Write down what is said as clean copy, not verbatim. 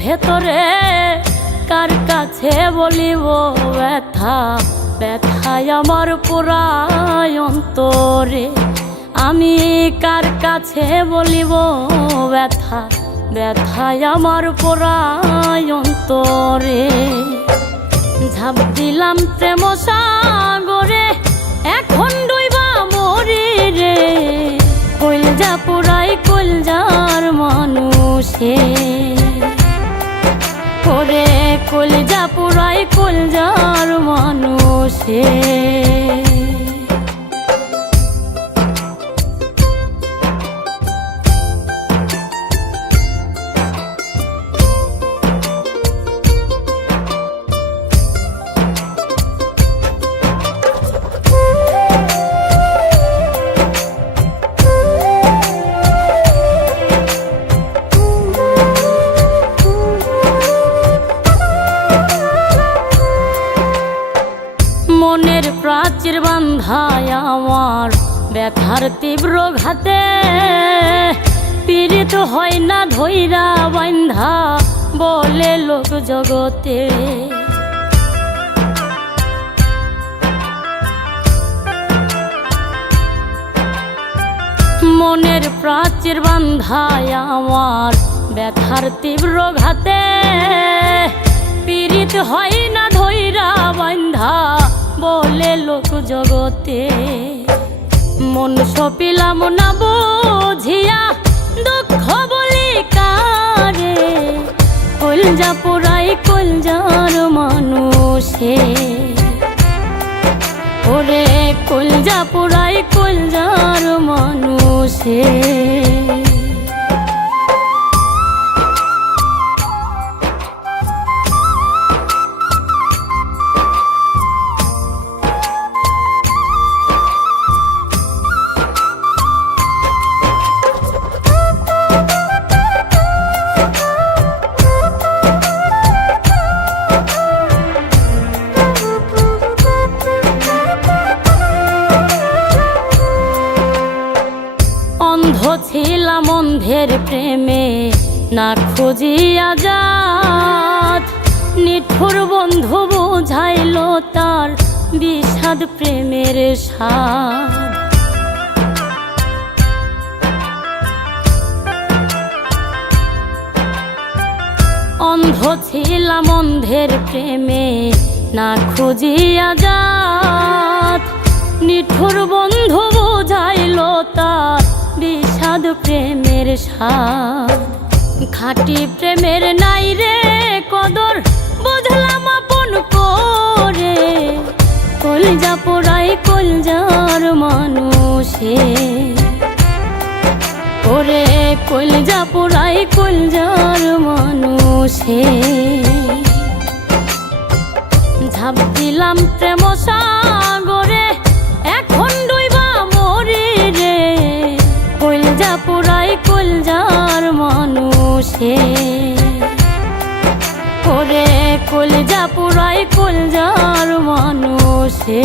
ভেতরে কার কাছে বলিব ব্যথা, ব্যথায় আমার পুরায় অন্তরে। আমি কার কাছে বলিব ব্যথা, ব্যথায় আমার পুরায় অন্তরে। ঝাঁপ দিলাম প্রেম সাগরে, এখন ডুইবা মরি রে। কইলজা পুরাই কইলজার মানুষে, ওরে কইলজা পুরাই কইলজার মানুষে। মনের প্রাচীর বান্ধায় আমার ব্যথার তীব্র ঘাতে, পীড়িত হয় না ধৈরা বান্ধা বলে লোক জগতে। মনের প্রাচীর বান্ধায় আমার ব্যথার তীব্র ঘাতে, পীড়িত হয় না ধৈরা বান্ধা বলে লোক জগতে। মন সপিলাম না বুঝিয়া দুঃখ বলি কারে, কইলজা পুরাই কইলজার মানুষে, ওরে কইলজা পুরাই কইলজার মানুষে। অন্ধ ছিলাম অন্ধের প্রেমে না খুঁজিয়া জাত, নিঠুর বন্ধু বুঝাইল তার বিষাদ প্রেমের স্বাদ। অন্ধ ছিলাম অন্ধের প্রেমে না খুঁজিয়া জাত, নিঠুর বন্ধু বুঝাইল তার বিষাদ প্রেমের স্বাদ। খাঁটি প্রেমের নাই রে কদর, বুঝলাম আপন করে। কইলজা পুরাই কইলজার মানুষে, ওরে কইলজা পুরাই কইলজার মানুষে। ঝাঁপ দিলাম প্রেম সাগরে, এখন ডুইবা মরি রে। কইলজা পুরাই কইলজার মানুষে, ওরে কইলজা পুরাই কইলজার মানুষে।